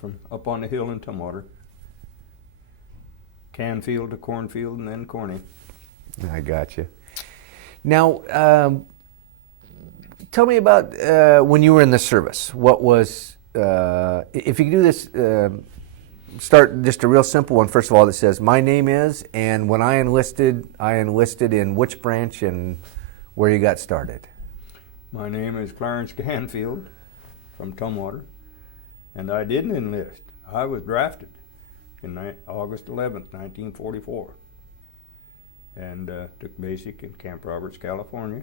from up on the hill in Tumwater. Canfield to Cornfield and then Corny. I got you. Now, tell me about when you were in the service. What was, if you could do this, start just a real simple one, first of all, that says, my name is, and when I enlisted in which branch and where you got started. My name is Clarence Canfield from Tumwater, and I didn't enlist. I was drafted in August 11th, 1944, and took basic in Camp Roberts, California.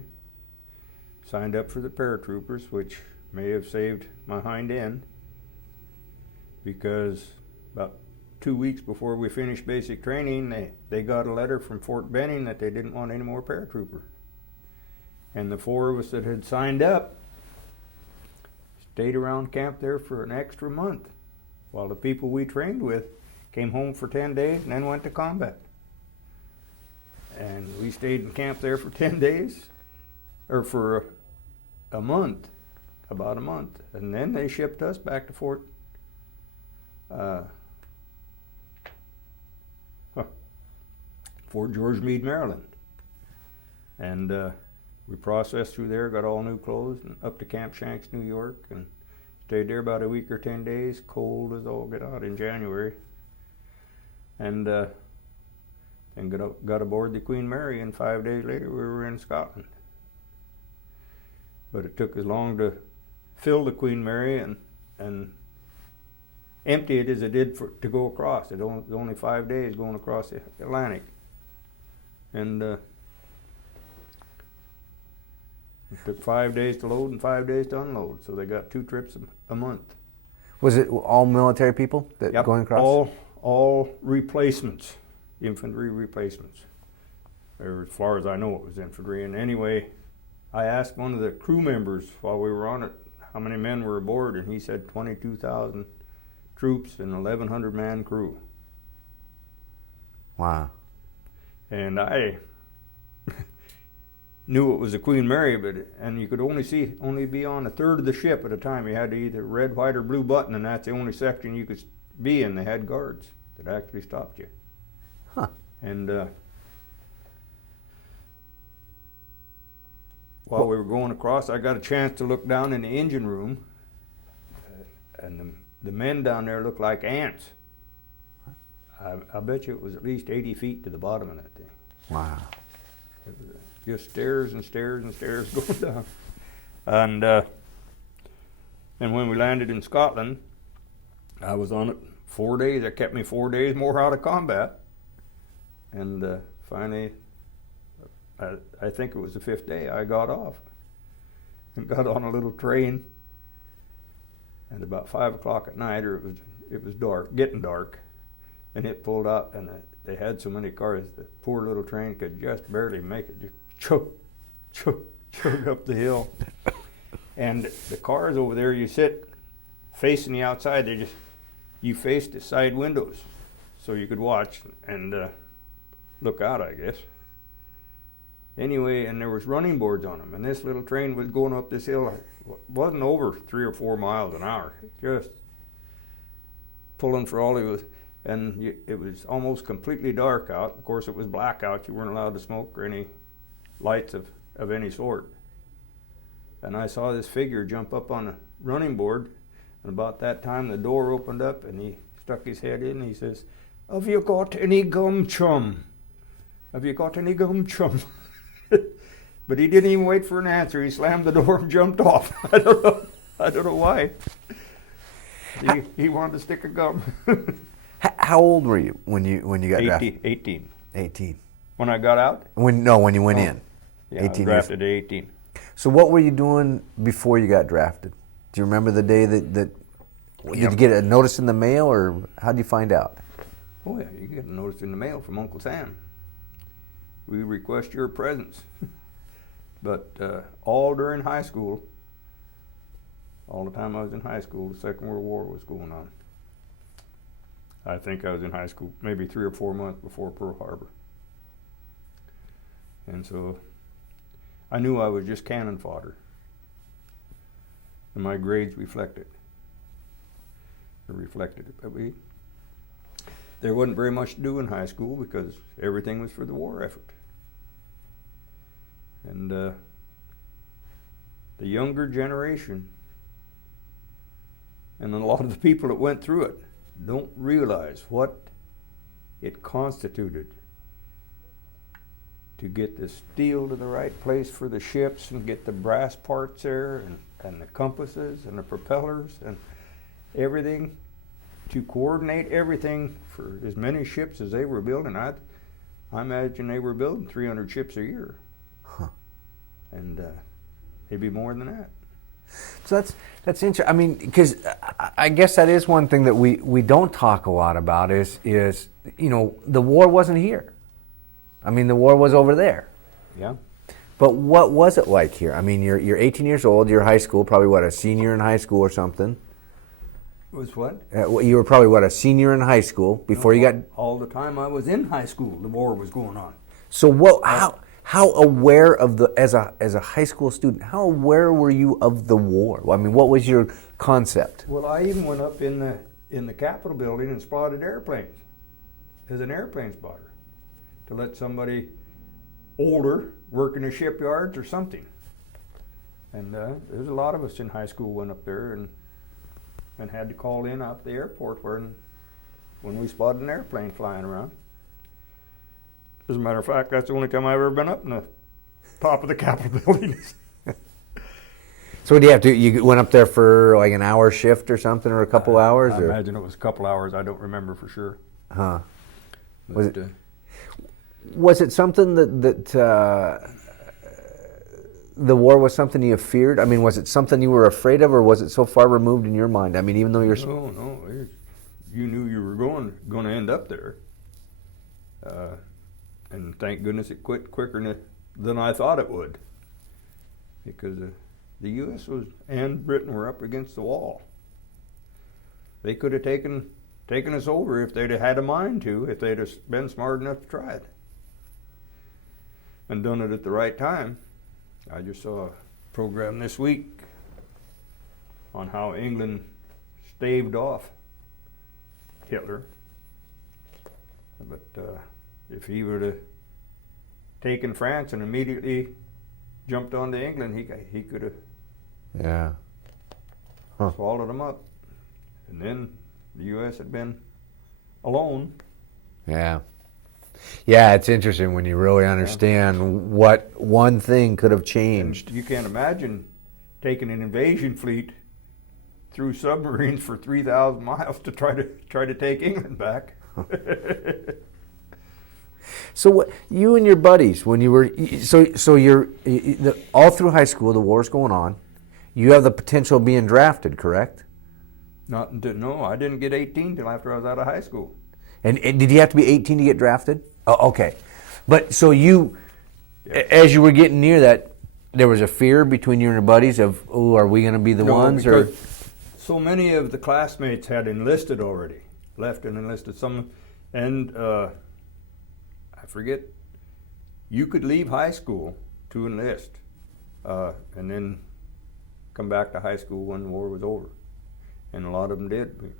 Signed up for the paratroopers, which may have saved my hind end, because about 2 weeks before we finished basic training, they got a letter from Fort Benning that they didn't want any more paratroopers. And the 4 of us that had signed up stayed around camp there for an extra month, while the people we trained with came home for 10 days and then went to combat. And we stayed in camp there for 10 days, or for a month, about a month. And then they shipped us back to Fort George Meade, Maryland. And we processed through there, got all new clothes, and up to Camp Shanks, New York, and stayed there about a week or 10 days, cold as all get out in January. And got aboard the Queen Mary, and 5 days later we were in Scotland. But it took as long to fill the Queen Mary and empty it as it did to go across. It was only 5 days going across the Atlantic. And it took 5 days to load and 5 days to unload, so they got 2 trips a month. Was it all military people that Yep, going across? All replacements, infantry replacements. Or as far as I know, it was infantry. And anyway, I asked one of the crew members while we were on it how many men were aboard, and he said 22,000 troops and 1,100 man crew. Wow. And I knew it was a Queen Mary, and you could only be on a third of the ship at a time. You had to either red, white, or blue button, and that's the only section you could be in. They had guards that actually stopped you. Huh. And while we were going across, I got a chance to look down in the engine room, and the men down there looked like ants. I bet you it was at least 80 feet to the bottom of that thing. Wow. It was just stairs and stairs and stairs going down. And when we landed in Scotland, I was on it 4 days. It kept me 4 days more out of combat. And finally, I think it was the 5th day, I got off and got on a little train. And about 5 o'clock at night, or it was dark, getting dark, and it pulled out, and they had so many cars, the poor little train could just barely make it. Just chug up the hill. And the cars over there, you sit facing the outside, you face the side windows, so you could watch and look out, I guess. Anyway, and there was running boards on them, and this little train was going up this hill. It wasn't over 3 or 4 miles an hour, just pulling for all it was. And it was almost completely dark out. Of course, it was blackout. You weren't allowed to smoke or any lights of any sort. And I saw this figure jump up on a running board, and about that time the door opened up, and he stuck his head in, and he says, "Have you got any gum, chum? Have you got any gum, chum?" But he didn't even wait for an answer. He slammed the door and jumped off. I don't know why. He wanted to stick a gum. How old were you when you got 18, drafted? 18. 18. When I got out? When you went in. Yeah, 18 I was drafted at 18. So what were you doing before you got drafted? Do you remember the day that did you get a notice in the mail, or how did you find out? Oh yeah, you get a notice in the mail from Uncle Sam. We request your presence. But all during high school, all the time I was in high school, the Second World War was going on. I think I was in high school maybe 3 or 4 months before Pearl Harbor. And so I knew I was just cannon fodder. And my grades reflected. reflected it. But there wasn't very much to do in high school because everything was for the war effort. And the younger generation and a lot of the people that went through it don't realize what it constituted to get the steel to the right place for the ships and get the brass parts there and the compasses and the propellers and everything, to coordinate everything for as many ships as they were building. I imagine they were building 300 ships a year. Huh. And maybe more than that. So that's interesting. I mean, because I guess that is one thing that we don't talk a lot about is the war wasn't here. I mean, the war was over there. Yeah. But what was it like here? I mean, you're 18 years old. You're high school, probably a senior in high school or something. Was what? You were probably a senior in high school before you got. All the time I was in high school, the war was going on. So how aware of as a high school student, how aware were you of the war? I mean, what was your concept? Well, I even went up in the Capitol building and spotted airplanes as an airplane spotter to let somebody older work in the shipyards or something. And there's a lot of us in high school went up there and had to call in out the airport when we spotted an airplane flying around. As a matter of fact, that's the only time I've ever been up in the top of the Capitol building. So what do you have to? You went up there for like an hour shift or something, or a couple hours? I imagine it was a couple hours. I don't remember for sure. Huh? But, Was it something that the war was something you feared? I mean, was it something you were afraid of, or was it so far removed in your mind? I mean, even though you're no, you knew you were going to end up there. And thank goodness it quit quicker than I thought it would, because the U.S. and Britain were up against the wall. They could have taken us over if they'd have had a mind to, if they'd have been smart enough to try it and done it at the right time. I just saw a program this week on how England staved off Hitler, but if he would have taken France and immediately jumped onto England, he could have swallowed them up. And then the U.S. had been alone. Yeah. Yeah, it's interesting when you really understand what one thing could have changed. And you can't imagine taking an invasion fleet through submarines for 3,000 miles to try to take England back. So you and your buddies, when you were you're all through high school, the war's going on. You have the potential of being drafted, correct? No, I didn't get 18 till after I was out of high school. And did you have to be 18 to get drafted? Oh, okay. But so as you were getting near that, there was a fear between you and your buddies of, oh, are we going to be the ones? Or so many of the classmates had enlisted already, left and enlisted some, and I forget, you could leave high school to enlist and then come back to high school when the war was over. And a lot of them did.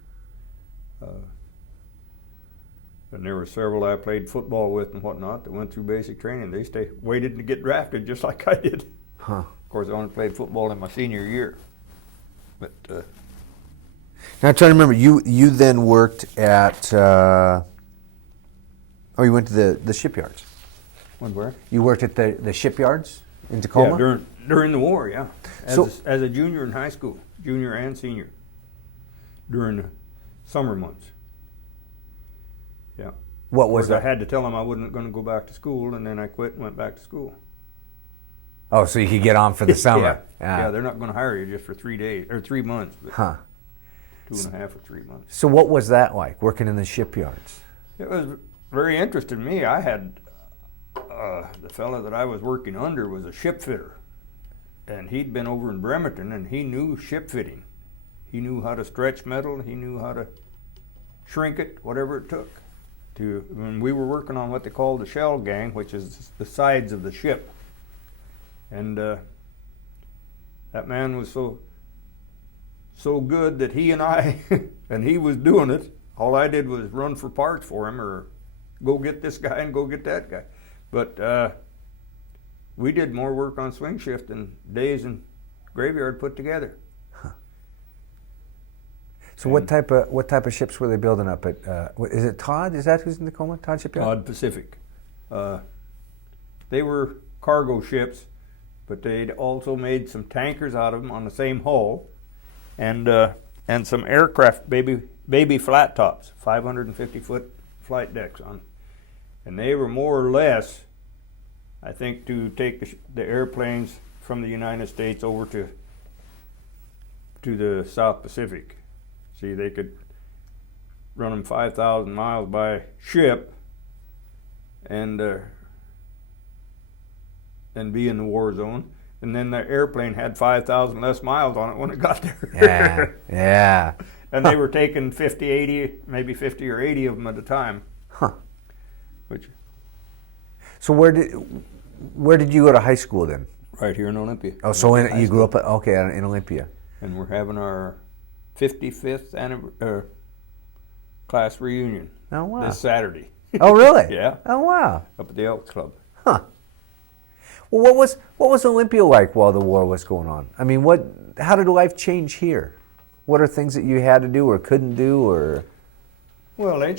And there were several I played football with and whatnot that went through basic training. They waited to get drafted just like I did. Huh. Of course, I only played football in my senior year. But now I'm trying to remember, you then worked at you went to the shipyards. Went where? You worked at the shipyards in Tacoma? Yeah, during the war, yeah. As a junior in high school, junior and senior, during the summer months. Yeah. What was that? I had to tell them I wasn't going to go back to school, and then I quit and went back to school. Oh, so you could get on for the summer. Yeah, they're not going to hire you just for 3 days or 3 months, but 2.5 or 3 months. So what was that like, working in the shipyards? It was very interesting to me. I had the fellow that I was working under was a ship fitter, and he'd been over in Bremerton, and he knew ship fitting. He knew how to stretch metal. He knew how to shrink it, whatever it took. When we were working on what they called the shell gang, which is the sides of the ship, and that man was so good that he and I, and he was doing it, all I did was run for parts for him or go get this guy and go get that guy. But we did more work on swing shift than days in graveyard put together. So what type of ships were they building up at? Is it Todd? Is that who's in Tacoma? Todd Shipyard? Todd Pacific. They were cargo ships, but they'd also made some tankers out of them on the same hull, and some aircraft baby flat tops, 550-foot flight decks on, and they were more or less, I think, to take the airplanes from the United States over to the South Pacific. See, they could run them 5,000 miles by ship and be in the war zone. And then the airplane had 5,000 less miles on it when it got there. Yeah. And they were taking 50, 80, maybe 50 or 80 of them at a time. Huh. Which, so where did you go to high school then? right here in Olympia. Oh, so you grew up in Olympia. And we're having our 55th class reunion Oh, wow. this Saturday. Oh, really? Yeah. Oh, wow. Up at the Elks Club. Huh. Well, what was Olympia like while the war was going on? I mean, how did life change here? What are things that you had to do or couldn't do, or? Well, they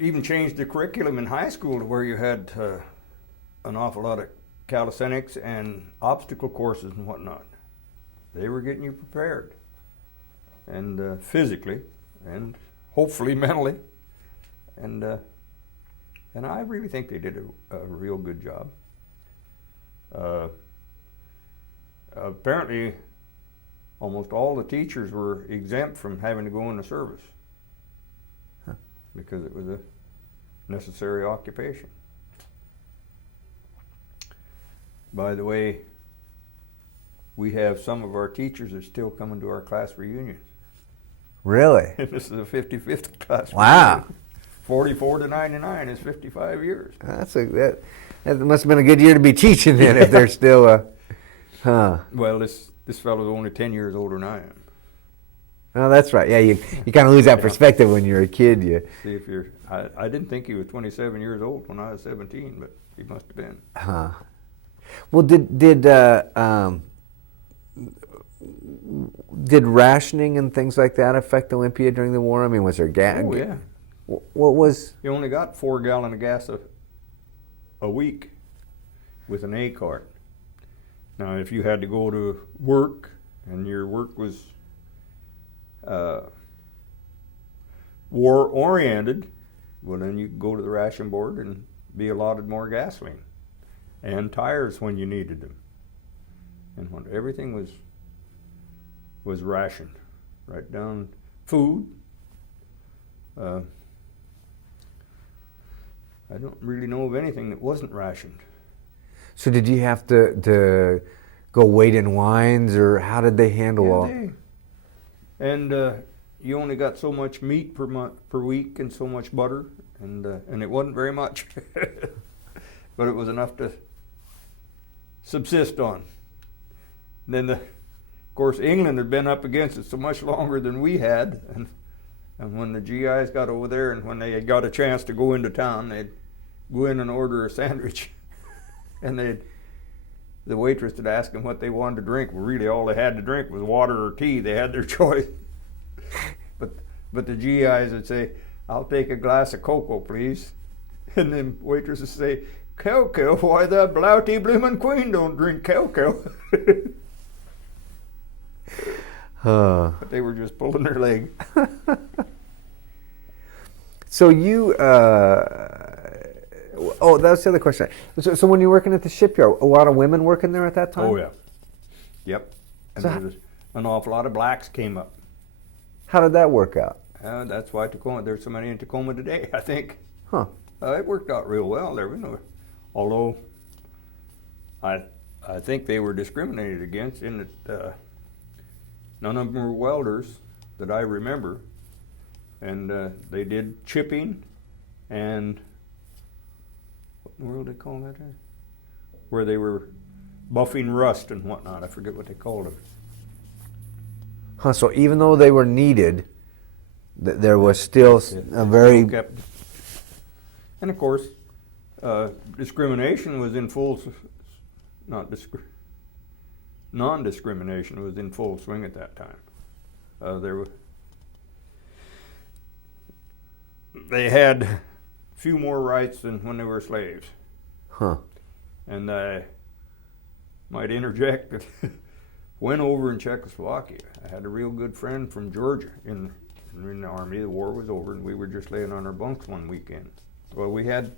even changed the curriculum in high school to where you had an awful lot of calisthenics and obstacle courses and whatnot. They were getting you prepared, and physically, and hopefully mentally, and I really think they did a real good job. Apparently, almost all the teachers were exempt from having to go into service because it was a necessary occupation. By the way, we have some of our teachers that are still coming to our class reunions. Really? This is the 55th class Wow. reunion. 44 to 99 is 55 years. That must have been a good year to be teaching then, if they're still. Well, this fellow's only 10 years older than I am. Oh, that's right. Yeah, you kind of lose that perspective when you're a kid. See, if you're, I didn't think he was 27 years old when I was 17, but he must have been. Well, did rationing and things like that affect Olympia during the war? I mean, was there gas? Oh, yeah. What was? You only got 4 gallons of gas a week with an A cart. Now, if you had to go to work and your work was war-oriented, well, then you could go to the ration board and be allotted more gasoline and tires when you needed them. And when everything was rationed, right down food. I don't really know of anything that wasn't rationed. So did you have to go wait in lines, or how did they handle all? And you only got so much meat per week and so much butter, and it wasn't very much, but it was enough to subsist on. And then, of course, England had been up against it so much longer than we had, and when the GIs got over there, and when they had got a chance to go into town, they'd go in and order a sandwich, and the waitress would ask them what they wanted to drink. Well, really, all they had to drink was water or tea. They had their choice. But the GIs would say, "I'll take a glass of cocoa, please." And then waitresses would say, "Cocoa? Why, the blouty bloomin' queen don't drink cocoa." But they were just pulling their leg. So you, oh, that was the other question. So when you're working at the shipyard, a lot of women working there at that time? Oh, yeah. Yep. And So there was an awful lot of blacks came up. How did that work out? That's why Tacoma, there's so many in Tacoma today, I think. Huh. It worked out real well. There was no, although I think they were discriminated against in that none of them were welders that I remember, and they did chipping and what in the world they call that? Where they were buffing rust and whatnot. I forget what they called it. Huh, so even though they were needed, there was still a very... And of course, discrimination was in full, non-discrimination was in full swing at that time. They had few more rights than when they were slaves. Huh. And I might interject that when over in Czechoslovakia, I had a real good friend from Georgia in the Army. The war was over and we were just laying on our bunks one weekend. Well, we had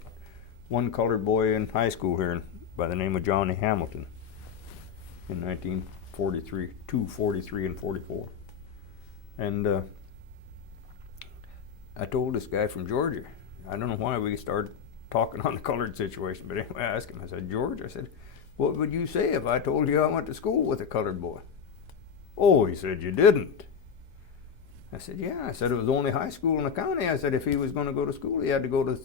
one colored boy in high school here by the name of Johnny Hamilton in 1943, 43 and 44. And I told this guy from Georgia, I don't know why we started talking on the colored situation, but anyway, I asked him, I said, George, I said, what would you say if I told you I went to school with a colored boy? Oh, he said, you didn't. I said, yeah. I said, it was the only high school in the county. I said, if he was going to go to school, he had to go to,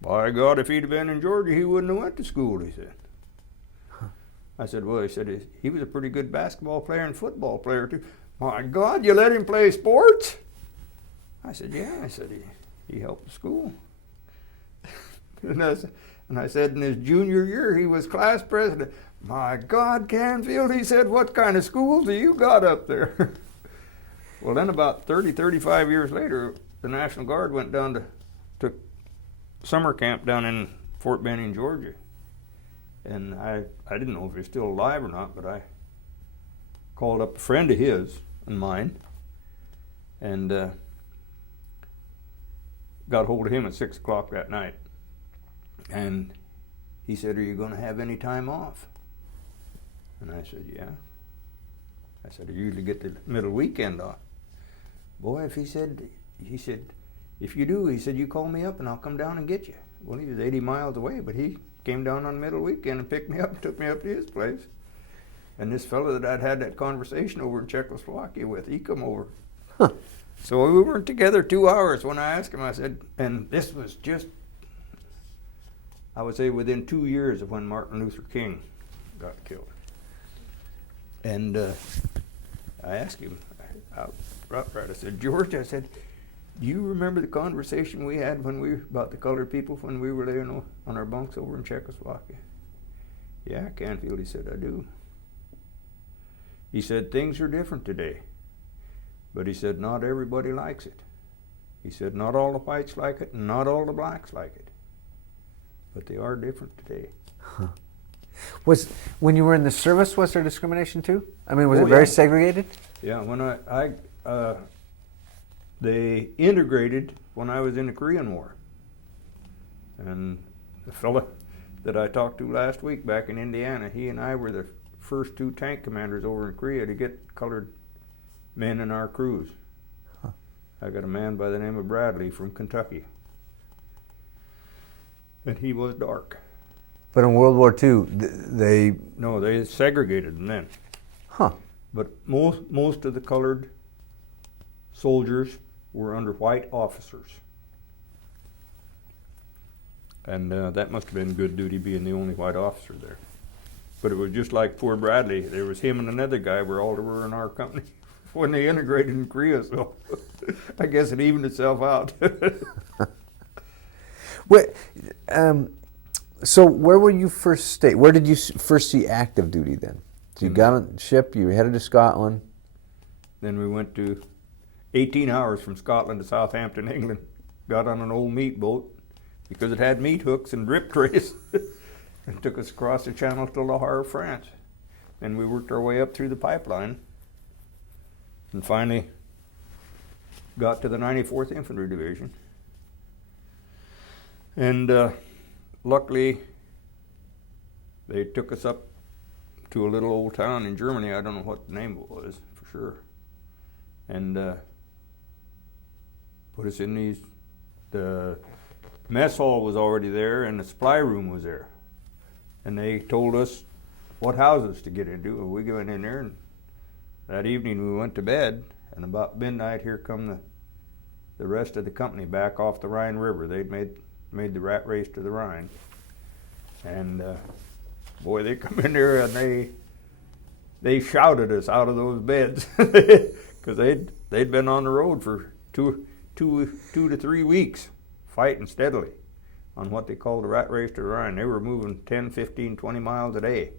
by God, if he'd have been in Georgia, he wouldn't have went to school, he said. I said, well, he said, he was a pretty good basketball player and football player too. My God, you let him play sports? I said, yeah. I said, he helped the school. And I said, in his junior year, he was class president. My God, Canfield, he said, what kind of schools do you got up there? Well, then about 35 years later, the National Guard went down to summer camp down in Fort Benning, Georgia. And I didn't know if he was still alive or not, but I called up a friend of his and mine and got hold of him at 6 o'clock that night. And he said, are you going to have any time off? And I said, yeah. I said, I usually get the middle weekend off. Boy, he said, if you do, he said, you call me up and I'll come down and get you. Well, he was 80 miles away, but he came down on middle weekend and picked me up and took me up to his place. And this fellow that I'd had that conversation over in Czechoslovakia with, he come over. Huh. So we weren't together 2 hours. When I asked him, I said, and this was just, I would say within 2 years of when Martin Luther King got killed. And I asked him outright, I said, George, I said, do you remember the conversation we had about the colored people when we were laying on our bunks over in Czechoslovakia? Yeah, Canfield, he said, I do. He said, things are different today. But he said, not everybody likes it. He said, not all the whites like it, and not all the blacks like it. But they are different today. Huh. When you were in the service, was there discrimination too? I mean, was it very segregated? Yeah, when they integrated when I was in the Korean War. And the fella that I talked to last week back in Indiana, he and I were the first 2 tank commanders over in Korea to get colored men in our crews. Huh. I got a man by the name of Bradley from Kentucky. And he was dark. But in World War II, they... No, they segregated them then. Huh. But most of the colored soldiers were under white officers. And that must have been good duty being the only white officer there. But it was just like poor Bradley. There was him and another guy were all that were in our company when they integrated in Korea, so I guess it evened itself out. Well, so where were you first stay? Where did you first see active duty then? So you got on ship, you headed to Scotland. Then we went to 18 hours from Scotland to Southampton, England. Got on an old meat boat because it had meat hooks and drip trays. It took us across the channel to Le Havre, France. And we worked our way up through the pipeline and finally got to the 94th Infantry Division. And luckily, they took us up to a little old town in Germany. I don't know what the name was for sure. And put us in the mess hall was already there and the supply room was there. And they told us what houses to get into. Well, we went in there and that evening we went to bed, and about midnight here come the rest of the company back off the Rhine River. They'd made the rat race to the Rhine. And boy, they come in there and they shouted us out of those beds because they'd been on the road for two to 3 weeks, fighting steadily on what they called the rat race to the Rhine. They were moving 10, 15, 20 miles a day.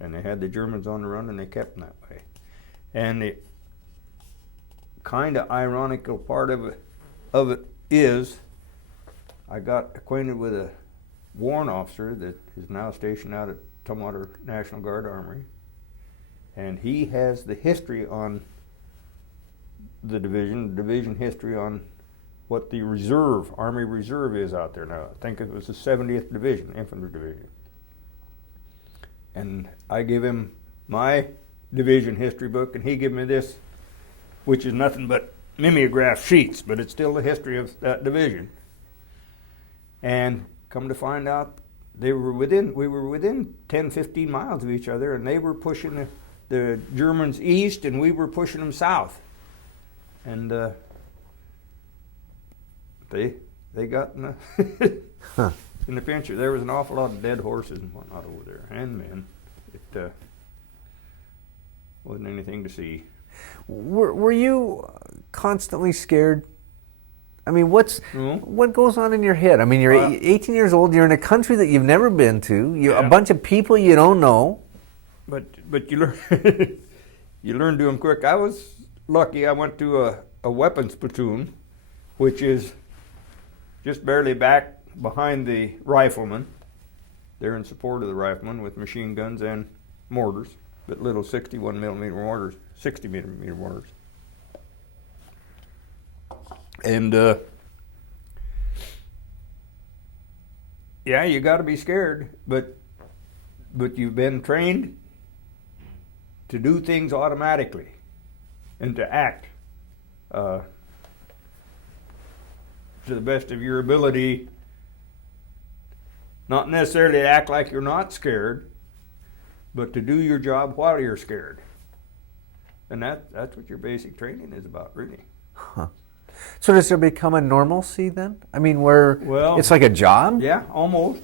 And they had the Germans on the run, and they kept them that way. And the kind of ironical part of it is, I got acquainted with a warrant officer that is now stationed out at Tumwater National Guard Armory, and he has the history on the division history on what the reserve, Army Reserve is out there now. I think it was the 70th Division, Infantry Division. And I give him my division history book, and he gave me this, which is nothing but mimeograph sheets, but it's still the history of that division. And come to find out, we were within 10, 15 miles of each other, and they were pushing the Germans east, and we were pushing them south. And they got in the in the pincher. There was an awful lot of dead horses and whatnot over there, and men. It wasn't anything to see. Were you constantly scared? I mean, what goes on in your head? I mean, you're 18 years old. You're in a country that you've never been to. A bunch of people you don't know. But you learn you learn to them quick. I was lucky. I went to a weapons platoon, which is just barely back behind the riflemen. They're in support of the riflemen with machine guns and mortars, but little 61 millimeter mortars, 60 millimeter mortars. And yeah, you got to be scared, but you've been trained to do things automatically and to act to the best of your ability. Not necessarily to act like you're not scared, but to do your job while you're scared. And that's what your basic training is about, really. Huh. So does there become a normalcy then? I mean, where it's like a job? Yeah, almost.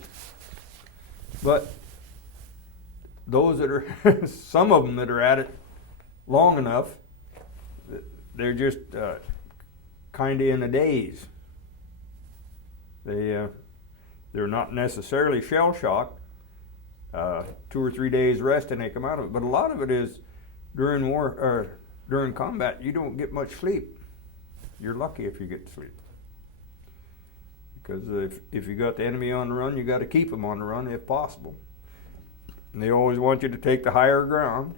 But those that are, some of them that are at it long enough, they're just kind of in a daze. They're not necessarily shell-shocked. 2 or 3 days rest and they come out of it. But a lot of it is during war or during combat, you don't get much sleep. You're lucky if you get to sleep. Because if you got the enemy on the run, you got to keep them on the run if possible. And they always want you to take the higher ground.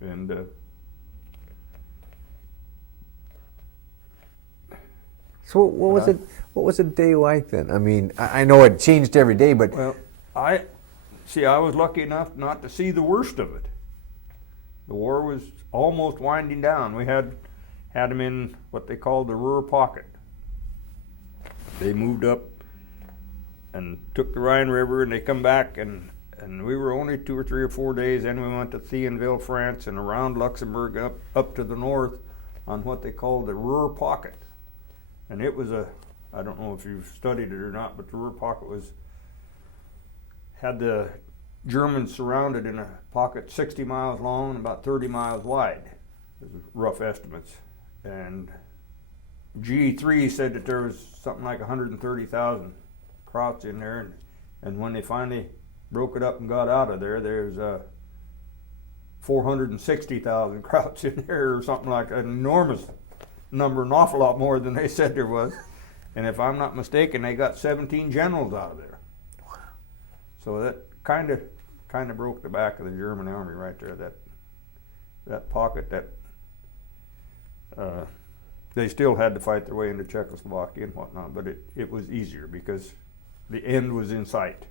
And so what was a day like then? I mean, I know it changed every day, but well, I was lucky enough not to see the worst of it. The war was almost winding down. We had them in what they called the Ruhr pocket. They moved up and took the Rhine River, and they come back, and we were only 2 or 3 or 4 days. Then we went to Thionville, France, and around Luxembourg up to the north on what they called the Ruhr pocket. And it was I don't know if you've studied it or not, but the Ruhr pocket had the Germans surrounded in a pocket 60 miles long and about 30 miles wide. Those are rough estimates. And G3 said that there was something like 130,000 Krauts in there, and when they finally broke it up and got out of there, there's 460,000 Krauts in there, or something like an enormous number, an awful lot more than they said there was. And if I'm not mistaken, they got 17 generals out of there. So that kind of broke the back of the German army right there. That pocket that they still had to fight their way into Czechoslovakia and whatnot, but it was easier because the end was in sight.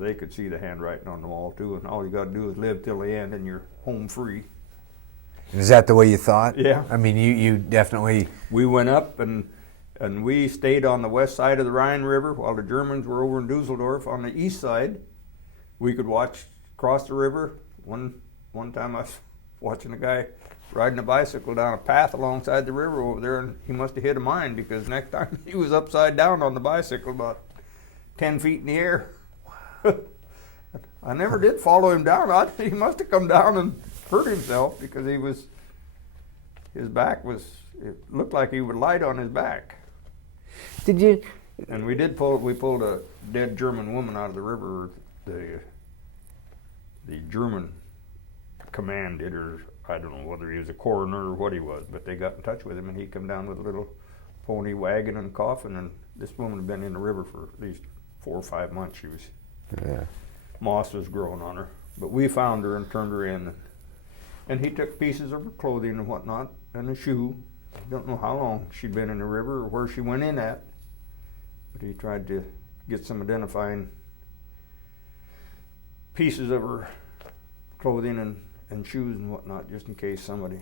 They could see the handwriting on the wall too, and all you got to do is live till the end, and you're home free. Is that the way you thought? Yeah. I mean, you definitely. We went up and we stayed on the west side of the Rhine River while the Germans were over in Dusseldorf on the east side. We could watch across the river. One time I was watching a guy riding a bicycle down a path alongside the river over there, and he must have hit a mine, because next time he was upside down on the bicycle about 10 feet in the air. I never did follow him down. He must have come down and hurt himself because his back was, it looked like he would light on his back. Did you? And we pulled a dead German woman out of the river. The German command did, or I don't know whether he was a coroner or what he was, but they got in touch with him, and he come down with a little pony wagon and coffin, and this woman had been in the river for at least 4 or 5 months. She was, moss was growing on her, but we found her and turned her in, and he took pieces of her clothing and whatnot, and a shoe. Don't know how long she'd been in the river or where she went in at, but he tried to get some identifying pieces of her clothing and shoes and whatnot, just in case somebody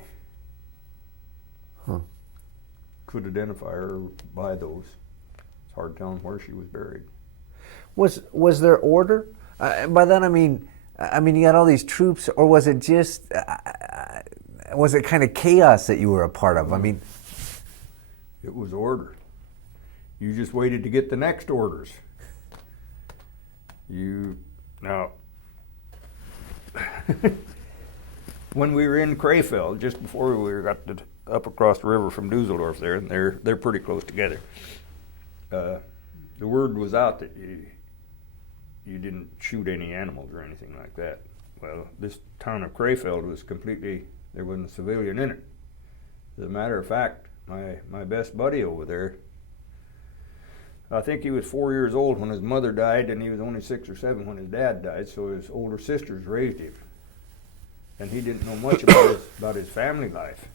could identify her by those. It's hard telling where she was buried. Was there order? By that I mean you got all these troops, or was it just was it kind of chaos that you were a part of? I mean, it was order. You just waited to get the next orders. Now, when we were in Crefeld, just before we got up across the river from Dusseldorf there, and they're pretty close together, the word was out that you didn't shoot any animals or anything like that. Well, this town of Crefeld was completely, there wasn't a civilian in it. As a matter of fact, my best buddy over there, I think he was 4 years old when his mother died, and he was only 6 or 7 when his dad died, so his older sisters raised him. And he didn't know much about his family life.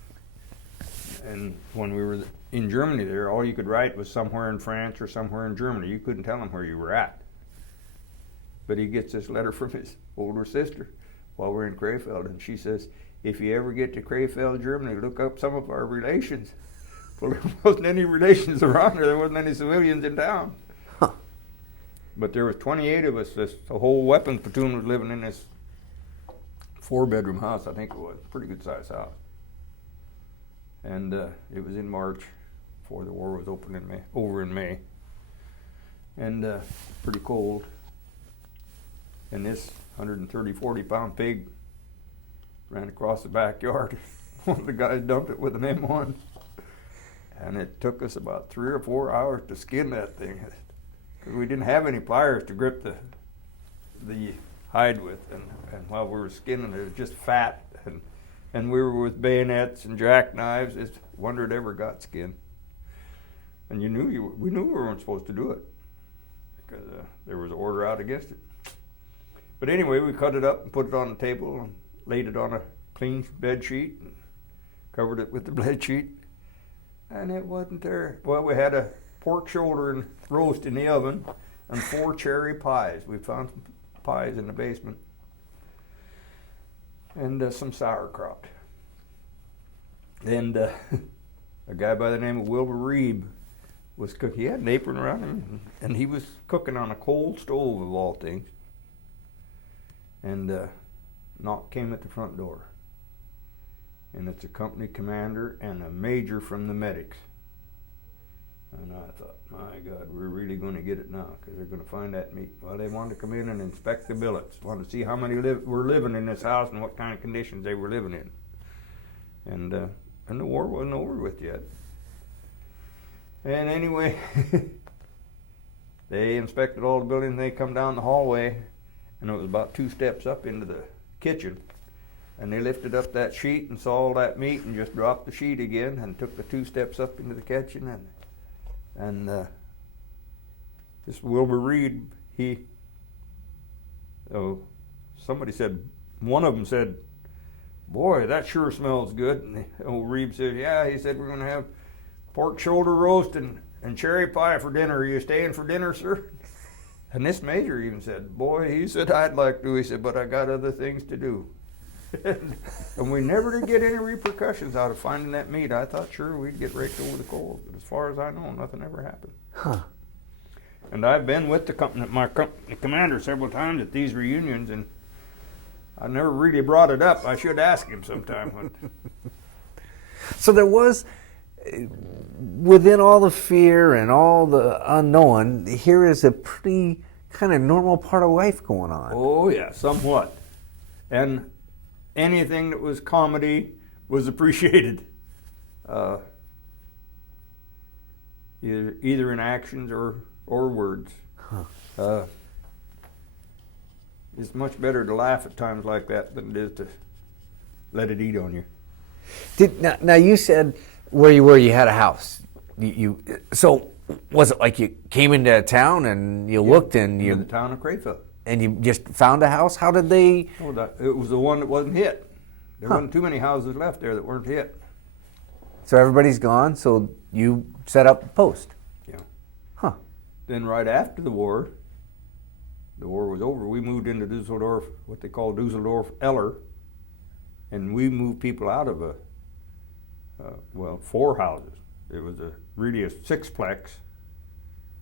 And when we were in Germany there, all you could write was somewhere in France or somewhere in Germany. You couldn't tell him where you were at. But he gets this letter from his older sister while we're in Crefeld, and she says, if you ever get to Crefeld, Germany, look up some of our relations. Well, there wasn't any relations around there. There wasn't any civilians in town. Huh. But there was 28 of us. The whole weapons platoon was living in this 4-bedroom house, I think it was. Pretty good sized house. And it was in March before the war was over in May. And pretty cold. And this 130, 40-pound pig ran across the backyard. One of the guys dumped it with an M1. And it took us about 3 or 4 hours to skin that thing, because we didn't have any pliers to grip the hide with. And while we were skinning it, was just fat. And we were with bayonets and jackknives. It's wonder it ever got skinned. And we knew we weren't supposed to do it, because there was an order out against it. But anyway, we cut it up and put it on the table and laid it on a clean bed sheet and covered it with the bed sheet. And it wasn't there. Well, we had a pork shoulder and roast in the oven and 4 cherry pies. We found some pies in the basement. And some sauerkraut. And a guy by the name of WWII was cooking. He had an apron around him, and he was cooking on a coal stove of all things. And knock came at the front door. And it's a company commander and a major from the medics. And I thought, my God, we're really going to get it now, because they're going to find that meat. Well, they wanted to come in and inspect the billets, wanted to see how many were living in this house and what kind of conditions they were living in. And the war wasn't over with yet. And anyway, they inspected all the buildings. They come down the hallway, and it was about 2 steps up into the kitchen. And they lifted up that sheet and saw all that meat and just dropped the sheet again and took the 2 steps up into the kitchen. And this Wilbur Reed, somebody said, one of them said, boy, that sure smells good. And old Reed said, yeah, he said, we're going to have pork shoulder roast and cherry pie for dinner. Are you staying for dinner, sir? And this major even said, boy, he said, I'd like to. He said, but I got other things to do. And we never did get any repercussions out of finding that meat. I thought sure we'd get raked over the coals, but as far as I know, nothing ever happened. Huh. And I've been with my company commander several times at these reunions, and I never really brought it up. I should ask him sometime. So there was, within all the fear and all the unknown, here is a pretty kind of normal part of life going on. Oh yeah, somewhat. And anything that was comedy was appreciated. Either in actions or words. It's much better to laugh at times like that than it is to let it eat on you. Now you said where you were, you had a house. So was it like you came into town and you looked and in the town of Canfield, and you just found a house? How did they? Oh, it was the one that wasn't hit. There wasn't too many houses left there that weren't hit. So everybody's gone. So you set up a post. Yeah. Huh. Then right after the war was over, we moved into Dusseldorf, what they call Dusseldorf Eller, and we moved people out of 4 houses. It was really a 6-plex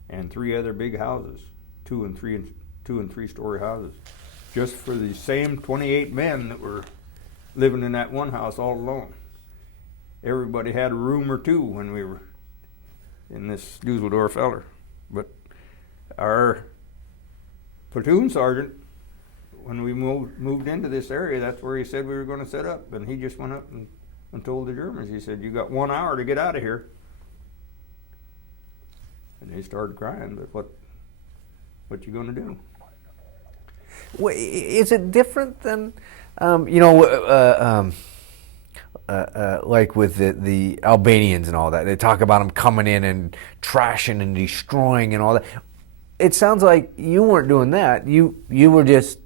and 3 other big houses, 2 and 3-story houses, just for the same 28 men that were living in that one house all alone. Everybody had a room or 2 when we were in this Dusseldorf Eller. But our platoon sergeant, when we moved into this area, that's where he said we were going to set up. And he just went up and told the Germans, he said, "You got 1 hour to get out of here." And they started crying, but what you going to do? Well, is it different than, like with the Albanians and all that? They talk about them coming in and trashing and destroying and all that. It sounds like you weren't doing that. You were just.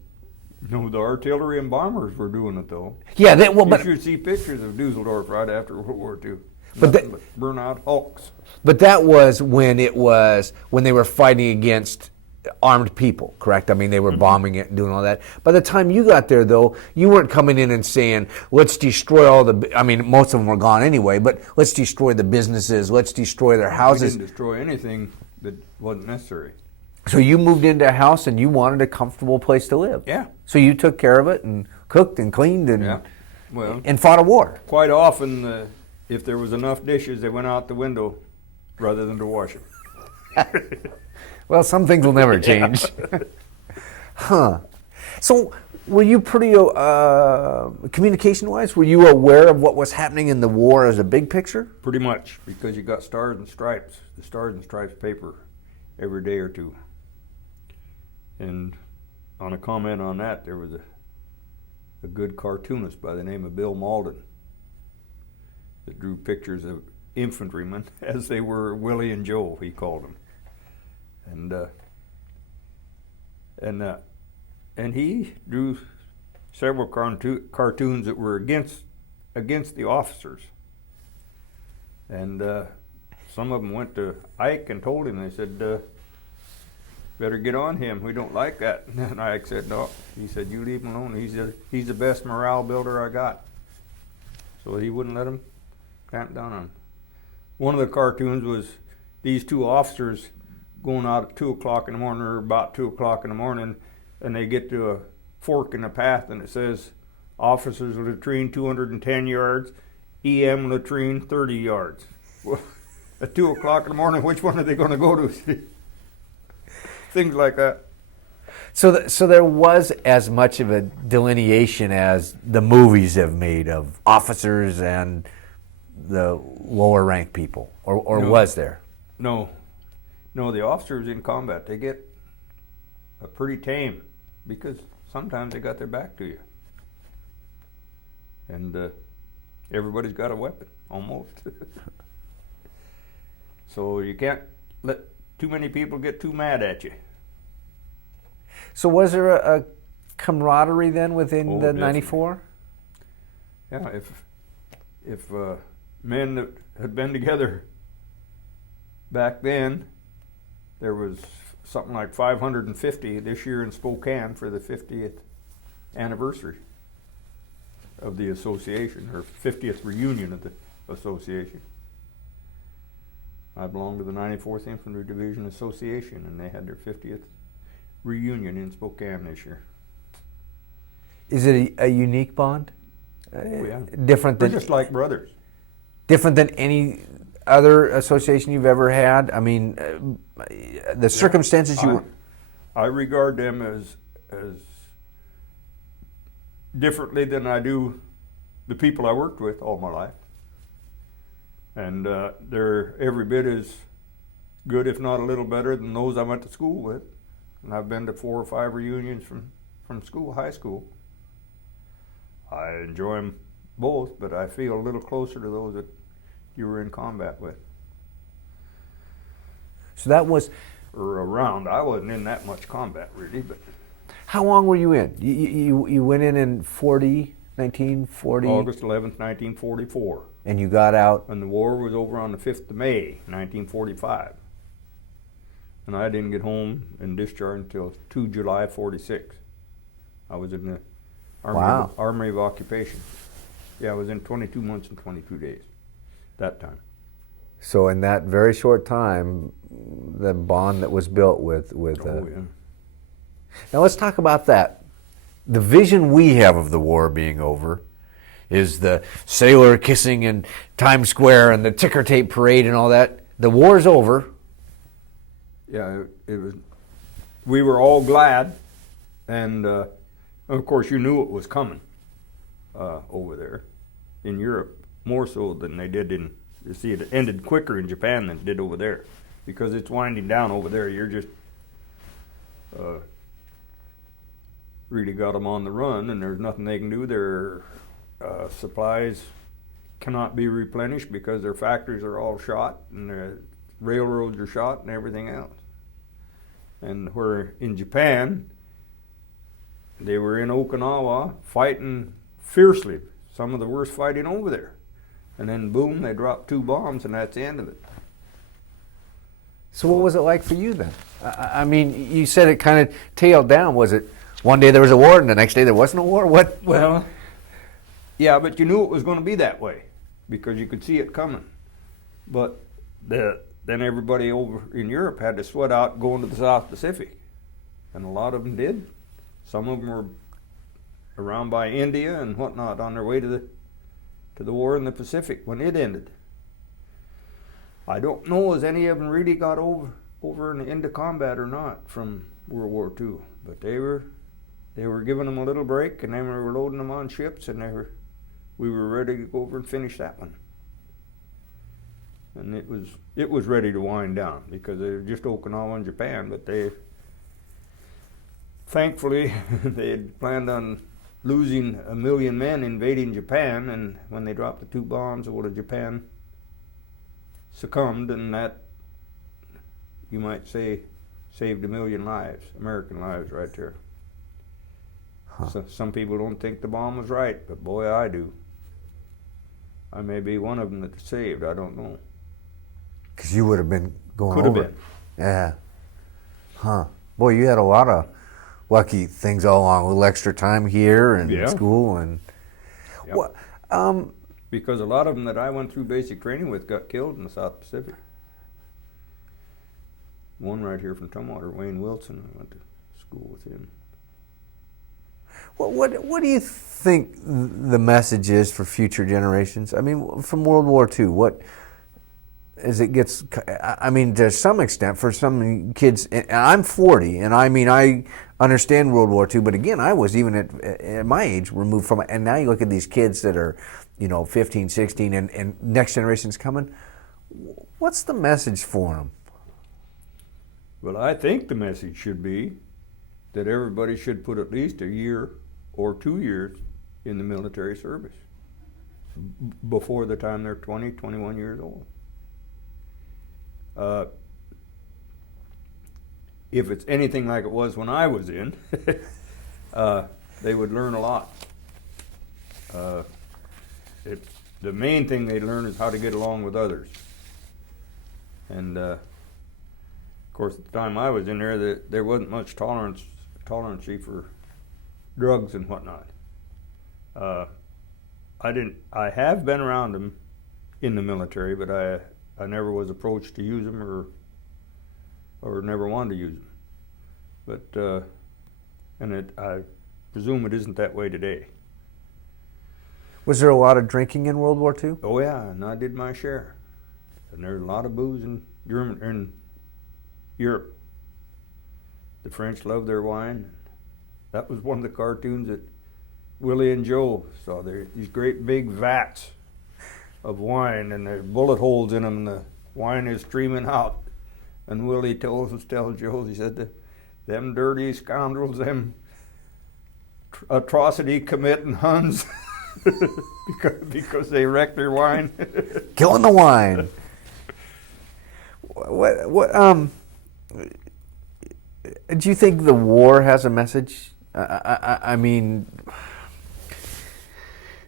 No, the artillery and bombers were doing it though. Yeah, you should see pictures of Dusseldorf right after World War II. But burn out hulks. But that was when they were fighting against armed people, correct? I mean, they were bombing it and doing all that. By the time you got there, though, you weren't coming in and saying, "Let's destroy all the." I mean, most of them were gone anyway. But let's destroy the businesses. Let's destroy their houses. We didn't destroy anything that wasn't necessary. So you moved into a house and you wanted a comfortable place to live. Yeah. So you took care of it and cooked and cleaned and and fought a war. Quite often, if there was enough dishes, they went out the window rather than to wash them. Well, some things will never change. Huh. So were you pretty, communication-wise, were you aware of what was happening in the war as a big picture? Pretty much, because you got Stars and Stripes, the Stars and Stripes paper every day or two. And on a comment on that, there was a good cartoonist by the name of Bill Malden that drew pictures of infantrymen as they were Willie and Joe, he called them. And he drew several cartoons that were against the officers. And some of them went to Ike and told him, they said, "Better get on him, we don't like that." And Ike said, "No." He said, "You leave him alone, he's the best morale builder I got." So he wouldn't let him clamp down on him. One of the cartoons was these 2 officers going out at 2 o'clock in the morning, or about 2 o'clock in the morning, and they get to a fork in the path, and it says, "Officers latrine 210 yards, EM latrine 30 yards. Well, at 2 o'clock in the morning, which one are they going to go to? Things like that. So there was as much of a delineation as the movies have made of officers and the lower rank people, or No. was there? No, the officers in combat, they get pretty tame, because sometimes they got their back to you. And everybody's got a weapon, almost. So you can't let too many people get too mad at you. So was there a camaraderie then within the Definitely. 94? Yeah, if men that had been together back then, there was something like 550 this year in Spokane for the 50th anniversary of the association, or 50th reunion of the association. I belong to the 94th Infantry Division Association, and they had their 50th reunion in Spokane this year. Is it a unique bond? Oh, yeah. Different We're than just like brothers. different than any other association you've ever had? I mean, the circumstances you were. I regard them as differently than I do the people I worked with all my life. And they're every bit as good, if not a little better, than those I went to school with. And I've been to 4 or 5 reunions from school, high school. I enjoy them both, but I feel a little closer to those that you were in combat with. So that was, Or around. I wasn't in that much combat, really, but how long were you in? You went in 1940? August 11th, 1944. And you got out? And the war was over on the 5th of May, 1945. And I didn't get home and discharged until 2 July 46. I was in the Army of Occupation. Yeah, I was in 22 months and 22 days that time. So in that very short time, the bond that was built with Yeah. Now let's talk about that. The vision we have of the war being over is the sailor kissing in Times Square and the ticker tape parade and all that. The war's over. Yeah, it was. We were all glad, and of course you knew it was coming over there in Europe, more so than they did in. You see, it ended quicker in Japan than it did over there, because it's winding down over there. You're just really got them on the run, and there's nothing they can do. Their supplies cannot be replenished because their factories are all shot, and their railroads are shot, and everything else. And where in Japan, they were in Okinawa fighting fiercely, some of the worst fighting over there. And then boom, they dropped 2 bombs, and that's the end of it. So what was it like for you then? I mean, you said it kind of tailed down. Was it one day there was a war and the next day there wasn't a war? What? Well, yeah, but you knew it was going to be that way because you could see it coming. But then everybody over in Europe had to sweat out going to the South Pacific. And a lot of them did. Some of them were around by India and whatnot on their way to the war in the Pacific when it ended. I don't know as any of them really got over and into combat or not from World War II, but they were giving them a little break, and then we were loading them on ships, and we were ready to go over and finish that one. And it was ready to wind down because they were just Okinawa and Japan, but thankfully they had planned on losing 1 million men invading Japan, and when they dropped the 2 bombs, Japan succumbed, and that, you might say, saved 1 million lives, American lives right there. Huh. So some people don't think the bomb was right, but boy, I do. I may be one of them that saved, I don't know. Because you would have been going Could over. have been. Yeah. Huh. Boy, you had a lot of lucky things all along. A little extra time here and school and. Yep. What? Because a lot of them that I went through basic training with got killed in the South Pacific. One right here from Tumwater, Wayne Wilson. I went to school with him. What do you think the message is for future generations? I mean, from World War II, what as it gets? I mean, to some extent, for some kids, and I'm 40, and I mean, I understand World War II, but again, I was even at my age removed from it, and now you look at these kids that are, 15, 16, and next generation's coming. What's the message for them? Well, I think the message should be that everybody should put at least a year or 2 years in the military service before the time they're 20, 21 years old. If it's anything like it was when I was in, they would learn a lot. The main thing they learn is how to get along with others. And of course, at the time I was in there wasn't much tolerance for drugs and whatnot. I have been around them in the military, but I never was approached to use them or never wanted to use them. But I presume it isn't that way today. Was there a lot of drinking in World War II? Oh yeah, and I did my share. And there's a lot of booze in Europe. The French love their wine. That was one of the cartoons that Willie and Joe saw these great big vats of wine, and there's bullet holes in them, and the wine is streaming out. And Willie tells Joe, he said, them dirty scoundrels, them atrocity committing Huns, because they wrecked their wine. Killing the wine. Do you think the war has a message? I mean,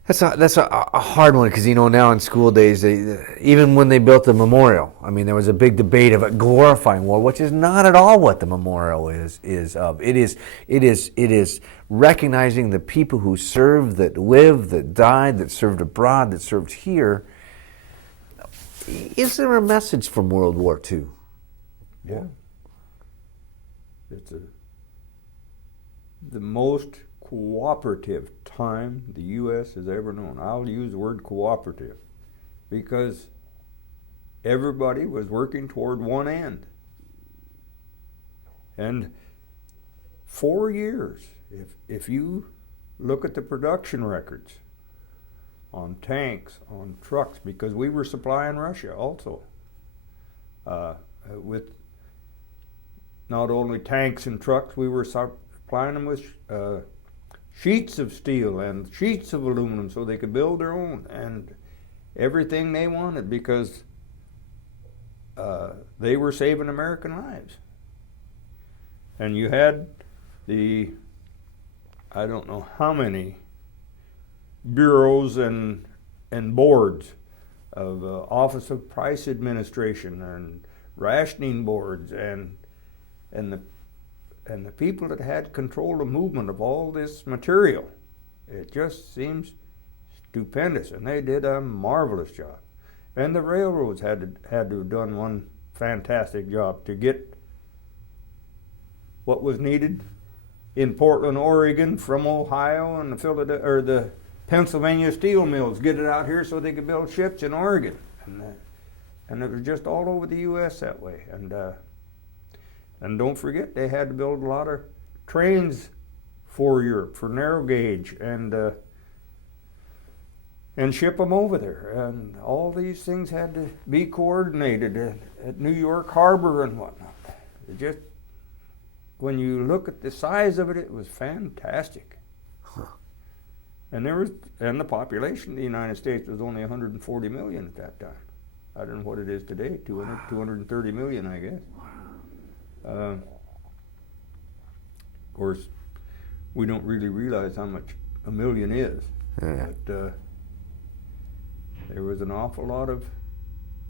that's a hard one, because now in school days, even when they built the memorial, I mean, there was a big debate of it glorifying war, which is not at all what the memorial is of. It is recognizing the people who served, that lived, that died, that served abroad, that served here. Is there a message from World War II? Yeah. It's the most cooperative time the U.S. has ever known. I'll use the word cooperative because everybody was working toward one end. And 4 years, if you look at the production records on tanks, on trucks, because we were supplying Russia also with not only tanks and trucks, we were supplying them with sheets of steel and sheets of aluminum so they could build their own and everything they wanted, because they were saving American lives. And you had I don't know how many bureaus and boards of Office of Price Administration and rationing boards and the people that had control of movement of all this material. It just seems stupendous, and they did a marvelous job. And the railroads had to have done one fantastic job to get what was needed in Portland, Oregon, from Ohio and the Pennsylvania steel mills, get it out here so they could build ships in Oregon, and it was just all over the U.S. that way. And don't forget, they had to build a lot of trains for Europe, for narrow gauge, and ship them over there. And all these things had to be coordinated at New York Harbor and whatnot. It just, when you look at the size of it, it was fantastic. Huh. And the population of the United States was only 140 million at that time. I don't know what it is today, 230 million, I guess. Of course, we don't really realize how much a million is. Yeah. But there was an awful lot of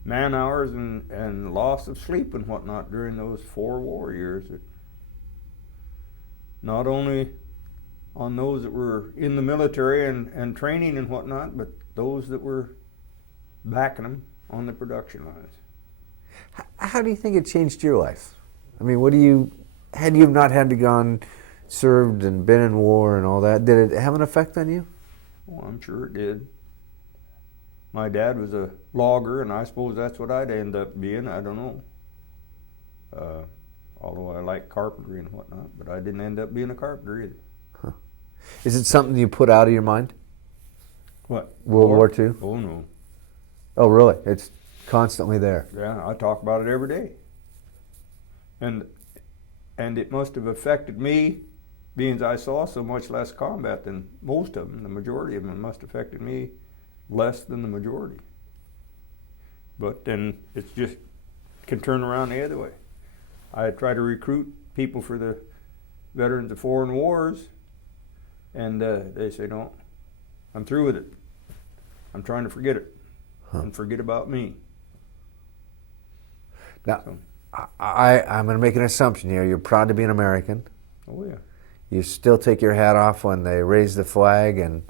man hours and loss of sleep and whatnot during those 4 war years. Not only on those that were in the military and training and whatnot, but those that were backing them on the production lines. How do you think it changed your life? I mean, had you not had to gone, served and been in war and all that, did it have an effect on you? Oh, I'm sure it did. My dad was a logger, and I suppose that's what I'd end up being. I don't know. Although I like carpentry and whatnot, but I didn't end up being a carpenter either. Huh. Is it something you put out of your mind? What? World War II? Oh, no. Oh, really? It's constantly there. Yeah, I talk about it every day. And it must have affected me, being I saw so much less combat than most of them. The majority of them must have affected me less than the majority. But then it's just can turn around the other way. I try to recruit people for the veterans of foreign wars, and they say, no, I'm through with it. I'm trying to forget it and forget about me. Now, so. I'm going to make an assumption here. You're proud to be an American. Oh, yeah. You still take your hat off when they raise the flag. And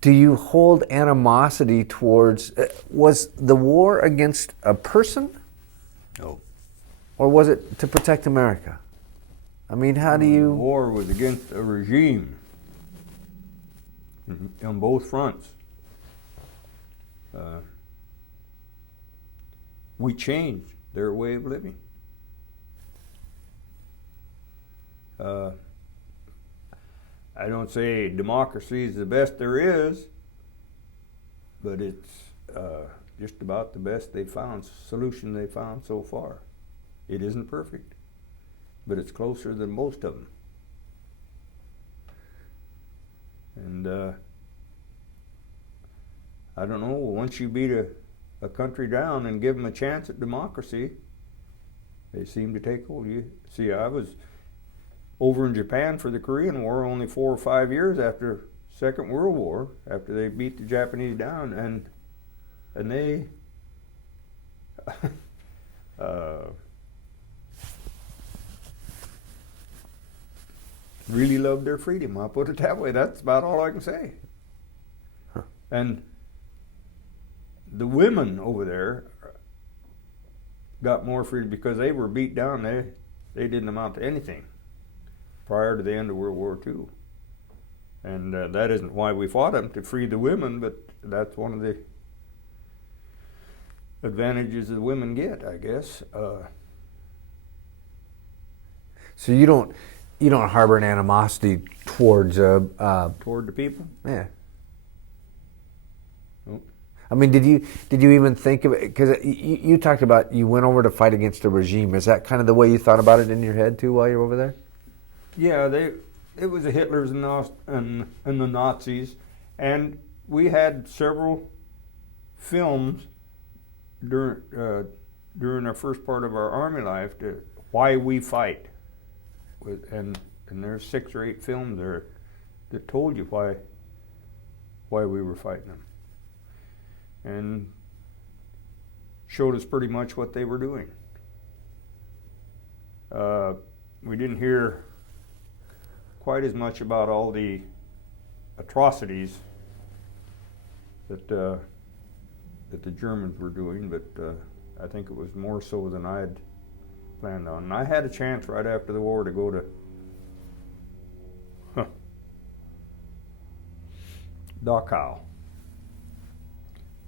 do you hold animosity towards, was the war against a person? No. Or was it to protect America? I mean, how do you... The war was against a regime on both fronts. We changed their way of living. I don't say democracy is the best there is, but it's just about the best solution they found so far. It isn't perfect, but it's closer than most of them. And I don't know, once you beat a country down and give them a chance at democracy, they seem to take hold of you. See, I was over in Japan for the Korean War only 4 or 5 years after Second World War, after they beat the Japanese down, and they really loved their freedom. I'll put it that way. That's about all I can say. Huh. And the women over there got more freedom because they were beat down. They didn't amount to anything prior to the end of World War II. And that isn't why we fought them, to free the women, but that's one of the advantages the women get, I guess. So you don't harbor an animosity towards Toward the people? yeah. Nope. I mean, did you even think of it? Because you talked about you went over to fight against the regime. Is that kind of the way you thought about it in your head too while you were over there? Yeah, it was the Hitlers and the Nazis, and we had several films during our first part of our Army life to why we fight, and there's 6 or 8 films there that told you why we were fighting them, and showed us pretty much what they were doing. We didn't hear quite as much about all the atrocities that the Germans were doing, but I think it was more so than I had planned on. And I had a chance right after the war to go to Dachau,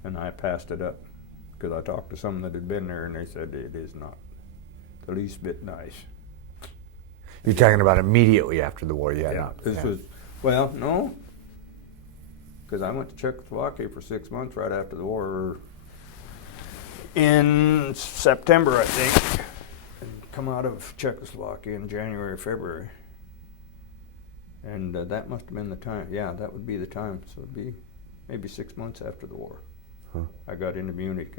and I passed it up because I talked to some that had been there, and they said it is not the least bit nice. You're talking about immediately after the war, yeah. This was, well, no, because I went to Czechoslovakia for 6 months right after the war, in September, I think, and come out of Czechoslovakia in January or February. And that must have been the time. Yeah, that would be the time. So it'd be maybe 6 months after the war. Huh. I got into Munich,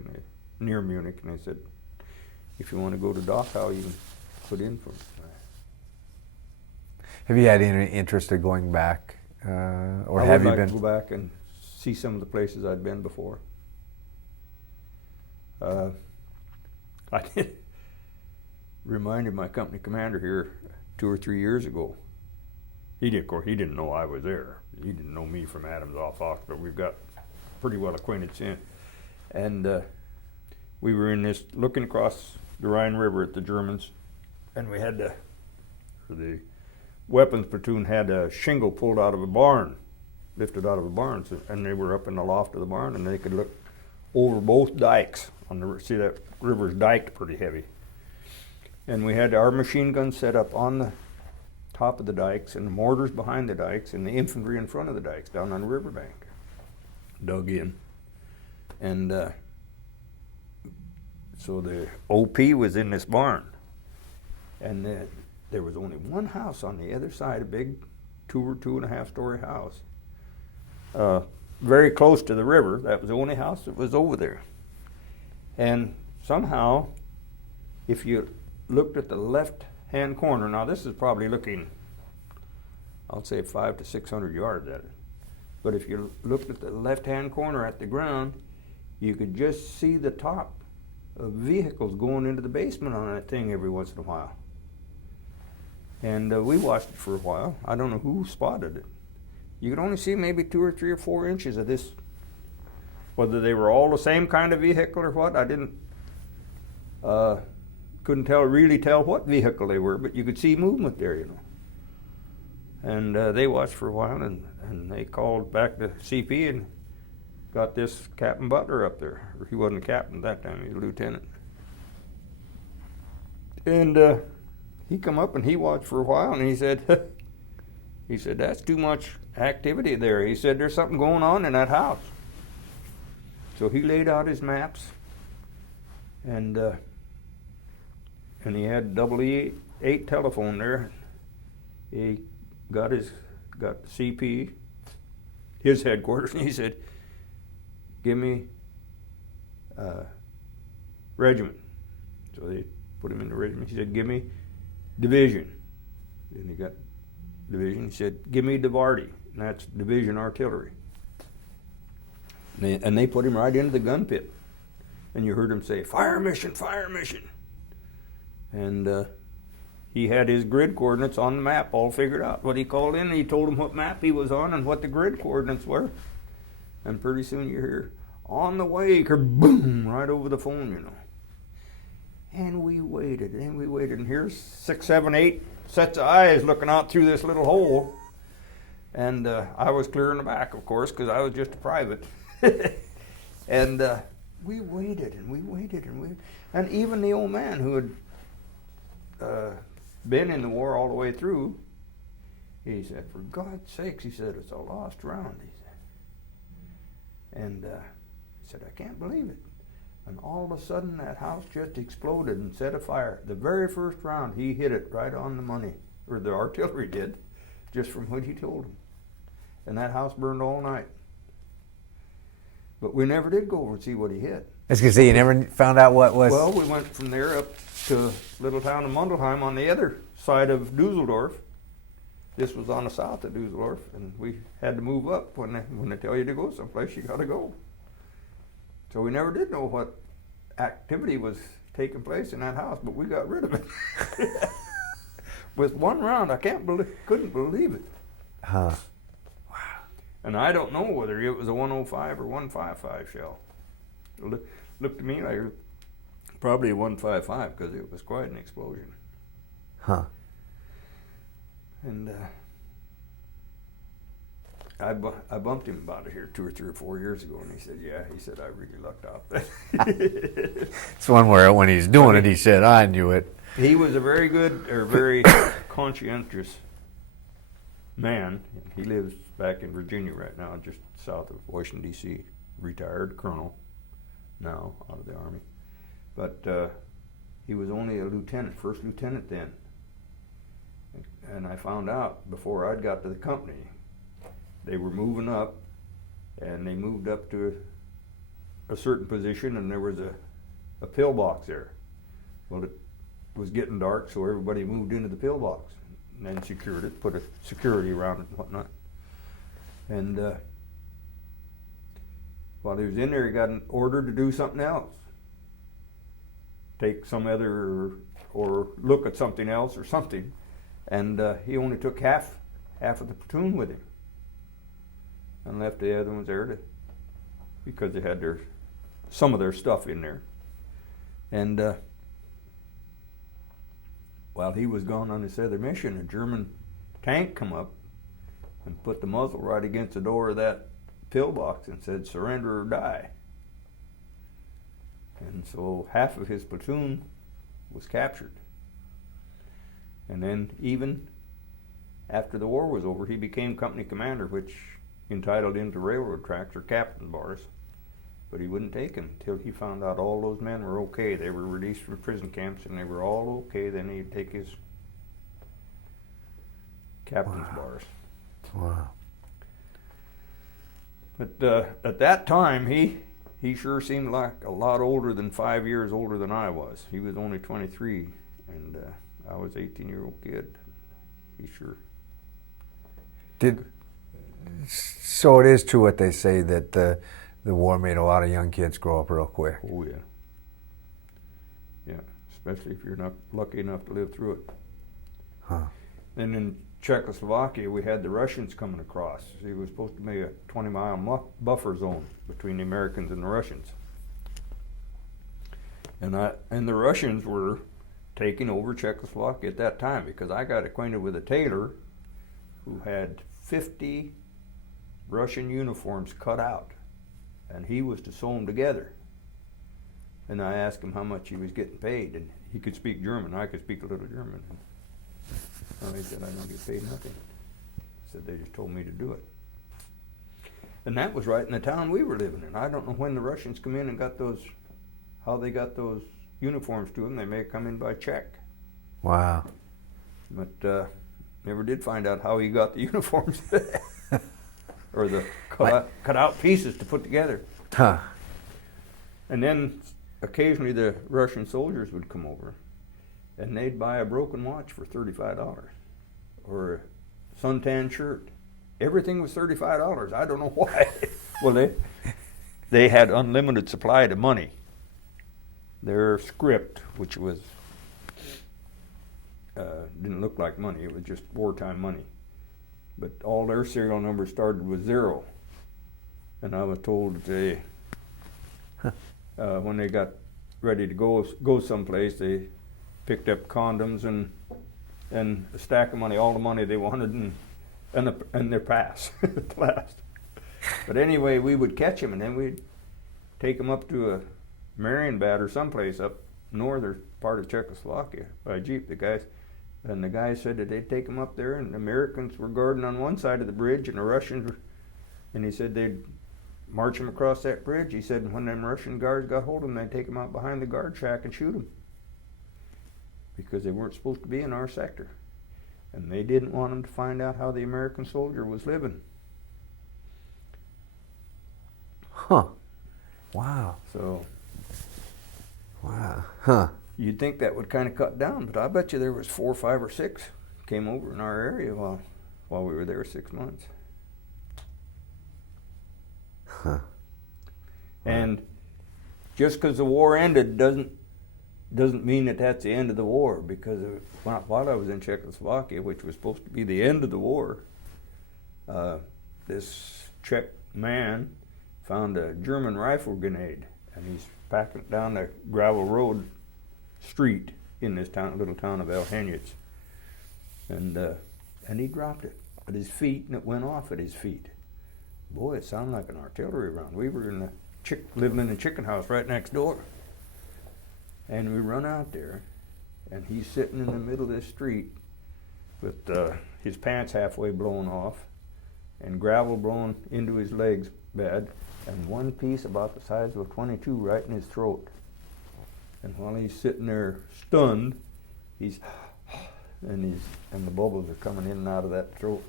near Munich, and they said, if you want to go to Dachau, you can put in for it. Have you had any interest in going back, or I have would you like been? to go back and see some of the places I'd been before. I did reminded my company commander here 2 or 3 years ago. Of course, he didn't know I was there. He didn't know me from Adams off Fox, but we've got pretty well acquainted since. And we were in this, looking across the Rhine River at the Germans, and we had the weapons platoon had a shingle pulled out of a barn, lifted out of a barn, and they were up in the loft of the barn, and they could look over both dikes. See, that river's diked pretty heavy. And we had our machine guns set up on the top of the dikes, and the mortars behind the dikes, and the infantry in front of the dikes down on the riverbank, dug in. And so the OP was in this barn, and there was only one house on the other side, a big 2 or 2.5 story house, very close to the river. That was the only house that was over there. And somehow, if you looked at the left-hand corner, now this is probably looking, I'll say 500 to 600 yards at it, but if you looked at the left-hand corner at the ground, you could just see the top of vehicles going into the basement on that thing every once in a while. And we watched it for a while. I don't know who spotted it. You could only see maybe 2 or 3 or 4 inches of this. Whether they were all the same kind of vehicle or what, I couldn't really tell what vehicle they were, but you could see movement there, you know. And they watched for a while, and they called back to CP and got this Captain Butler up there. He wasn't a captain at that time, he was a lieutenant. And he come up and he watched for a while, and he said, He said, that's too much activity there. He said, there's something going on in that house. So he laid out his maps, and he had WWII telephone there. He got CP, his headquarters, and he said, give me regiment. So they put him in the regiment. He said, give me division. Then he got division. He said, give me DWRI, and that's division artillery. And they put him right into the gun pit. And you heard him say, fire mission, fire mission. And he had his grid coordinates on the map all figured out. What he called in, he told him what map he was on and what the grid coordinates were. And pretty soon you hear, on the way, boom, right over the phone, you know. And we waited, and here's 6, 7, 8 sets of eyes looking out through this little hole. And I was clear in the back, of course, because I was just a private. And we waited, and even the old man who had been in the war all the way through, he said, for God's sakes, he said, it's a lost round, he said. And he said, I can't believe it. And all of a sudden, that house just exploded and set afire. The very first round, he hit it right on the money, or the artillery did, just from what he told him. And that house burned all night. But we never did go over and see what he hit. I was going to say, you never found out what was... Well, we went from there up to little town of Mundelheim on the other side of Dusseldorf. This was on the south of Dusseldorf, and we had to move up. When they tell you to go someplace, you got to go. So we never did know what activity was taking place in that house, but we got rid of it. With one round, I couldn't believe it. Huh. And I don't know whether it was a 105 or 155 shell. It looked to me like it was probably a 155 because it was quite an explosion. Huh. And I bumped him about it here 2 or 3 or 4 years ago, and he said, yeah, he said, I really lucked out. It's one where when he's doing it, he said, I knew it. He was a very good, or very conscientious man. He lives back in Virginia right now, just south of Washington, D.C., retired colonel now, out of the Army. But he was only a lieutenant, first lieutenant then. And I found out before I'd got to the company, they were moving up, and they moved up to a certain position, and there was a pillbox there. Well, it was getting dark, so everybody moved into the pillbox, and then secured it, put a security around it and whatnot. And while he was in there, he got an order to do something else. Take some other, or look at something else or something. And he only took half of the platoon with him. And left the other ones there because they had some of their stuff in there. And while he was gone on this other mission, a German tank come up and put the muzzle right against the door of that pillbox and said, surrender or die. And so half of his platoon was captured. And then even after the war was over, he became company commander, which entitled him to railroad tracks or captain bars. But he wouldn't take them until he found out all those men were okay. They were released from prison camps and they were all okay. Then he'd take his captain's bars. Wow. But at that time, he sure seemed like a lot older than 5 years older than I was. He was only 23, and I was an 18-year-old kid. He sure did. So it is true what they say that the war made a lot of young kids grow up real quick. Oh yeah. Yeah, especially if you're not lucky enough to live through it. Huh. And in Czechoslovakia, we had the Russians coming across. It was supposed to be a 20-mile buffer zone between the Americans and the Russians. And the Russians were taking over Czechoslovakia at that time because I got acquainted with a tailor who had 50 Russian uniforms cut out, and he was to sew them together. And I asked him how much he was getting paid, and he could speak German. I could speak a little German. And he said, I don't get paid nothing. said, they just told me to do it. And that was right in the town we were living in. I don't know when the Russians come in and got those, how they got those uniforms to them. They may have come in by check. Wow. But never did find out how he got the uniforms. Or the cut out pieces to put together. Huh. And then occasionally the Russian soldiers would come over and they'd buy a broken watch for $35 or a suntan shirt. Everything was $35. I don't know why. Well, they had unlimited supply of money. Their script, which was didn't look like money, it was just wartime money. But all their serial numbers started with 0. And I was told that they, when they got ready to go someplace, they picked up condoms and a stack of money, all the money they wanted, and their pass at last. But anyway, we would catch them, and then we'd take them up to a Marienbad or someplace up northern part of Czechoslovakia by jeep. The guys said that they'd take them up there, and the Americans were guarding on one side of the bridge, and the Russians were, and he said they'd march them across that bridge. He said, and when them Russian guards got hold of them, they'd take them out behind the guard shack and shoot them because they weren't supposed to be in our sector. And they didn't want them to find out how the American soldier was living. Huh. Wow. So. Wow. Huh. You'd think that would kind of cut down, but I bet you there was 4, 5, or 6 came over in our area while we were there 6 months. Huh. And just because the war ended doesn't mean that that's the end of the war, because while I was in Czechoslovakia, which was supposed to be the end of the war, this Czech man found a German rifle grenade, and he's packing it down the gravel road street in this little town of Elhanyets, and he dropped it at his feet, and it went off at his feet. Boy, it sounded like an artillery round. We were living in the chicken house right next door. And we run out there, and he's sitting in the middle of this street with his pants halfway blown off and gravel blown into his legs bad, and one piece about the size of a .22 right in his throat. And while he's sitting there stunned, and the bubbles are coming in and out of that throat.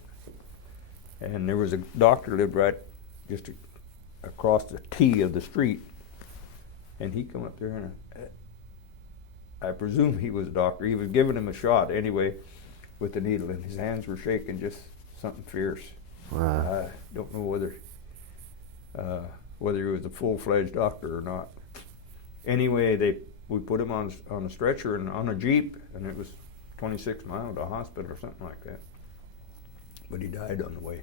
And there was a doctor lived right just across the T of the street, and he come up there, and I presume he was a doctor. He was giving him a shot anyway with the needle, and his hands were shaking, just something fierce. Wow. I don't know whether he was a full-fledged doctor or not. Anyway, we put him on a stretcher and on a jeep, and it was 26 miles to a hospital or something like that. But he died on the way.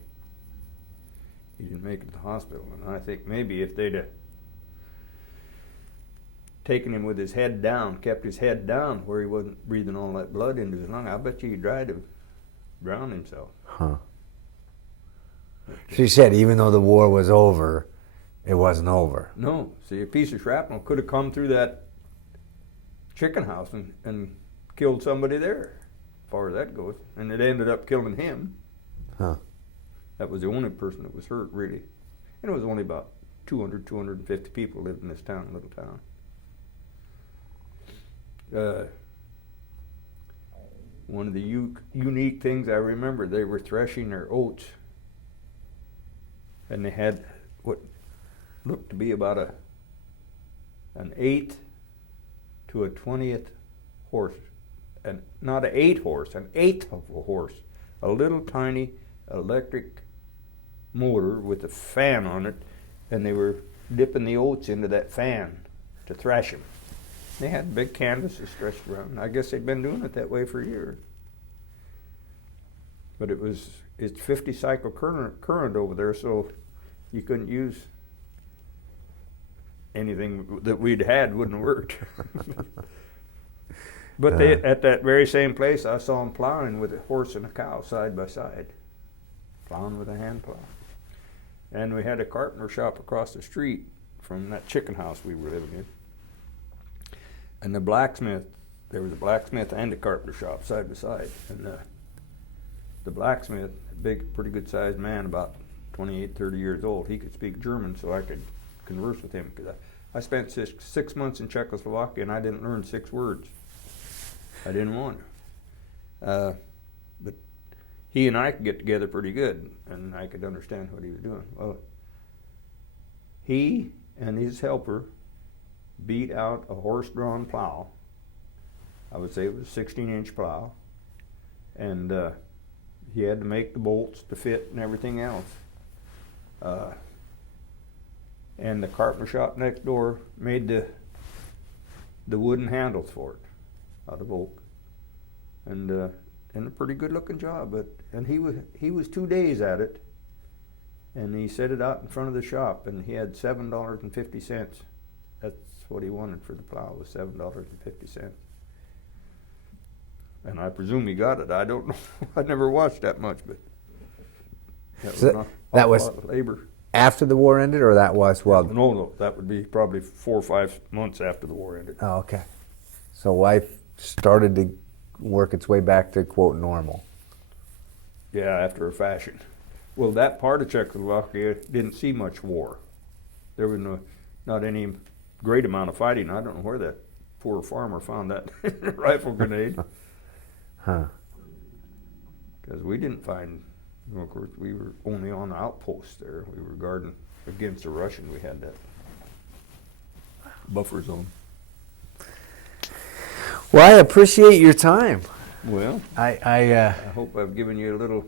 He didn't make it to the hospital, and I think maybe if they'd have taken him with his head down, kept his head down where he wasn't breathing all that blood into his lung, I bet you he tried to drown himself. Huh. She said even though the war was over, it wasn't over. No. See, a piece of shrapnel could have come through that chicken house and killed somebody there, as far as that goes. And it ended up killing him. Huh. That was the only person that was hurt, really. And it was only about 250 people lived in this town, little town. One of the unique things I remember, they were threshing their oats, and they had what looked to be about an 1/8 to a 20th horse, and not an 8 horse, an 1/8 of a horse, a little tiny electric motor with a fan on it, and they were dipping the oats into that fan to thrash them. They had big canvases stretched around. I guess they'd been doing it that way for years. But it's 50 cycle current over there, so you couldn't use anything that we'd had wouldn't have worked. But at that very same place, I saw them plowing with a horse and a cow side by side, plowing with a hand plow. And we had a carpenter shop across the street from that chicken house we were living in. And there was a blacksmith and a carpenter shop side by side. And the blacksmith, a big, pretty good sized man, about 28, 30 years old, he could speak German, so I could converse with him. Because I spent 6 months in Czechoslovakia and I didn't learn 6 words. I didn't want to. But he and I could get together pretty good, and I could understand what he was doing. Well, he and his helper beat out a horse-drawn plow. I would say it was a 16-inch plow, and he had to make the bolts to fit and everything else. And the carpenter shop next door made the wooden handles for it out of oak, and a pretty good-looking job. And he was 2 days at it, and he set it out in front of the shop, and he had $7.50. That's what he wanted for the plow, was $7.50. And I presume he got it. I don't know. I never watched that much, but that was a lot of labor. After the war ended, or that was No, that would be probably 4 or 5 months after the war ended. Oh, okay. So life started to work its way back to quote normal. Yeah, after a fashion. Well, that part of Czechoslovakia didn't see much war. There was not any great amount of fighting. I don't know where that poor farmer found that rifle grenade. Huh. Because we didn't find, of course, we were only on the outpost there. We were guarding against the Russian. We had that buffer zone. Well, I appreciate your time. Well, I I hope I've given you a little